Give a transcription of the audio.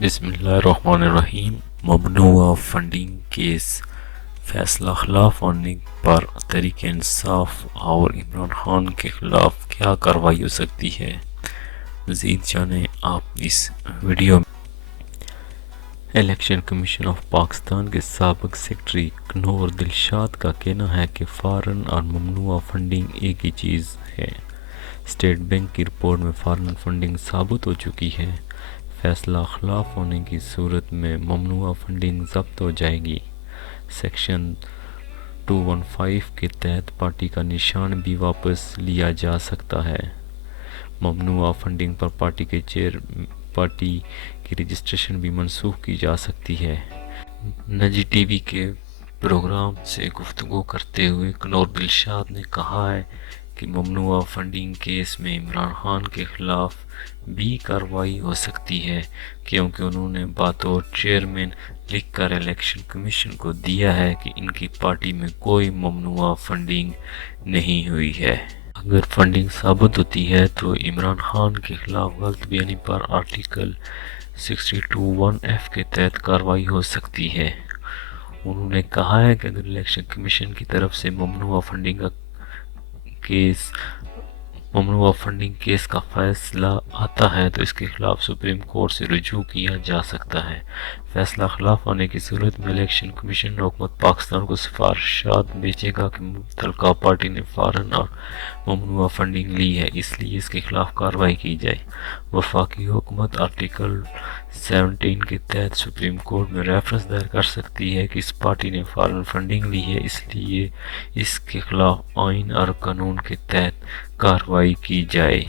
بسم اللہ الرحمن الرحیم۔ ممنوعہ فنڈنگ کیس فیصلہ خلاف ہونے پر تحریک انصاف اور عمران خان کے خلاف کیا کارروائی ہو سکتی ہے، مزید جانیں آپ اس ویڈیو میں۔ الیکشن کمیشن آف پاکستان کے سابق سیکرٹری اکنور دلشاد کا کہنا ہے کہ فارن اور ممنوعہ فنڈنگ ایک ہی چیز ہے۔ اسٹیٹ بینک کی رپورٹ میں فارن فنڈنگ ثابت ہو چکی ہے۔ فیصلہ خلاف ہونے کی صورت میں ممنوعہ فنڈنگ ضبط ہو جائے گی۔ سیکشن 215 کے تحت پارٹی کا نشان بھی واپس لیا جا سکتا ہے۔ ممنوعہ فنڈنگ پر پارٹی کی رجسٹریشن بھی منسوخ کی جا سکتی ہے۔ نجی ٹی وی کے پروگرام سے گفتگو کرتے ہوئے اکنور دلشاد نے کہا ہے کہ ممنوعہ فنڈنگ کیس میں عمران خان کے خلاف بھی کارروائی ہو سکتی ہے، کیونکہ انہوں نے بطور چیئرمین لکھ کر الیکشن کمیشن کو دیا ہے کہ ان کی پارٹی میں کوئی ممنوعہ فنڈنگ نہیں ہوئی ہے۔ اگر فنڈنگ ثابت ہوتی ہے تو عمران خان کے خلاف غلط بیانی پر آرٹیکل 62(1) کے تحت کارروائی ہو سکتی ہے۔ انہوں نے کہا کہ اگر الیکشن کمیشن کی طرف سے ممنوعہ فنڈنگ کیس کا فیصلہ آتا ہے تو اس کے خلاف سپریم کورٹ سے رجوع کیا جا سکتا ہے۔ فیصلہ خلاف ہونے کی صورت میں الیکشن کمیشن حکومت پاکستان کو سفارشات بھیجے گا کہ متعلقہ پارٹی نے فارن اور ممنوعہ فنڈنگ لی ہے، اس لیے اس کے خلاف کارروائی کی جائے۔ وفاقی حکومت آرٹیکل 17 کے تحت سپریم کورٹ میں ریفرنس دائر کر سکتی ہے کہ اس پارٹی نے فارن فنڈنگ لی ہے، اس لیے اس کے خلاف آئین اور قانون کے تحت کارروائی کی جائے۔